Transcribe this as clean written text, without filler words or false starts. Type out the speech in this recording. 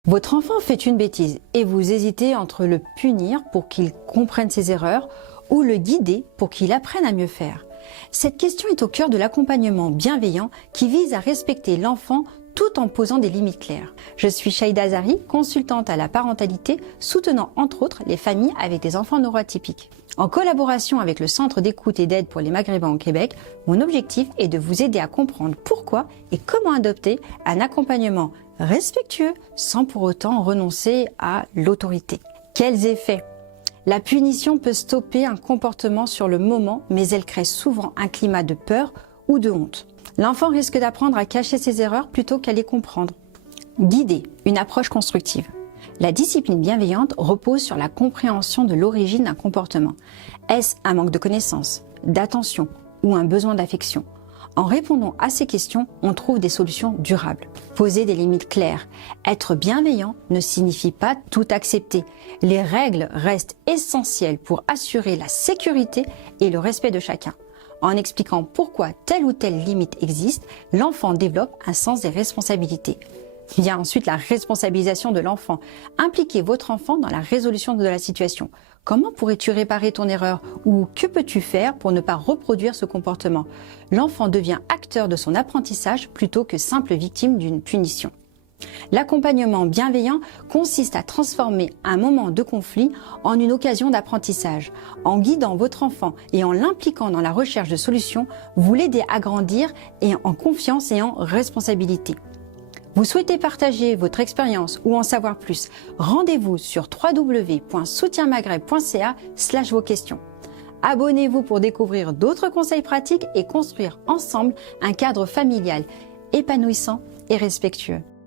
Votre enfant fait une bêtise et vous hésitez entre le punir pour qu'il comprenne ses erreurs ou le guider pour qu'il apprenne à mieux faire. Cette question est au cœur de l'accompagnement bienveillant qui vise à respecter l'enfant tout en posant des limites claires. Je suis Shaïda Azari, consultante à la parentalité, soutenant entre autres les familles avec des enfants neuroatypiques. En collaboration avec le Centre d'écoute et d'aide pour les Maghrébins au Québec, mon objectif est de vous aider à comprendre pourquoi et comment adopter un accompagnement respectueux sans pour autant renoncer à l'autorité. Quels effets ? La punition peut stopper un comportement sur le moment, mais elle crée souvent un climat de peur ou de honte. L'enfant risque d'apprendre à cacher ses erreurs plutôt qu'à les comprendre. Guider, une approche constructive. La discipline bienveillante repose sur la compréhension de l'origine d'un comportement. Est-ce un manque de connaissance, d'attention ou un besoin d'affection ? En répondant à ces questions, on trouve des solutions durables. Poser des limites claires. Être bienveillant ne signifie pas tout accepter. Les règles restent essentielles pour assurer la sécurité et le respect de chacun. En expliquant pourquoi telle ou telle limite existe, l'enfant développe un sens des responsabilités. Il y a ensuite la responsabilisation de l'enfant. Impliquez votre enfant dans la résolution de la situation. Comment pourrais-tu réparer ton erreur ou que peux-tu faire pour ne pas reproduire ce comportement ? L'enfant devient acteur de son apprentissage plutôt que simple victime d'une punition. L'accompagnement bienveillant consiste à transformer un moment de conflit en une occasion d'apprentissage. En guidant votre enfant et en l'impliquant dans la recherche de solutions, vous l'aidez à grandir et en confiance et en responsabilité. Vous souhaitez partager votre expérience ou en savoir plus? Rendez-vous sur www.soutienmaghreb.ca/vos questions. Abonnez-vous pour découvrir d'autres conseils pratiques et construire ensemble un cadre familial épanouissant et respectueux.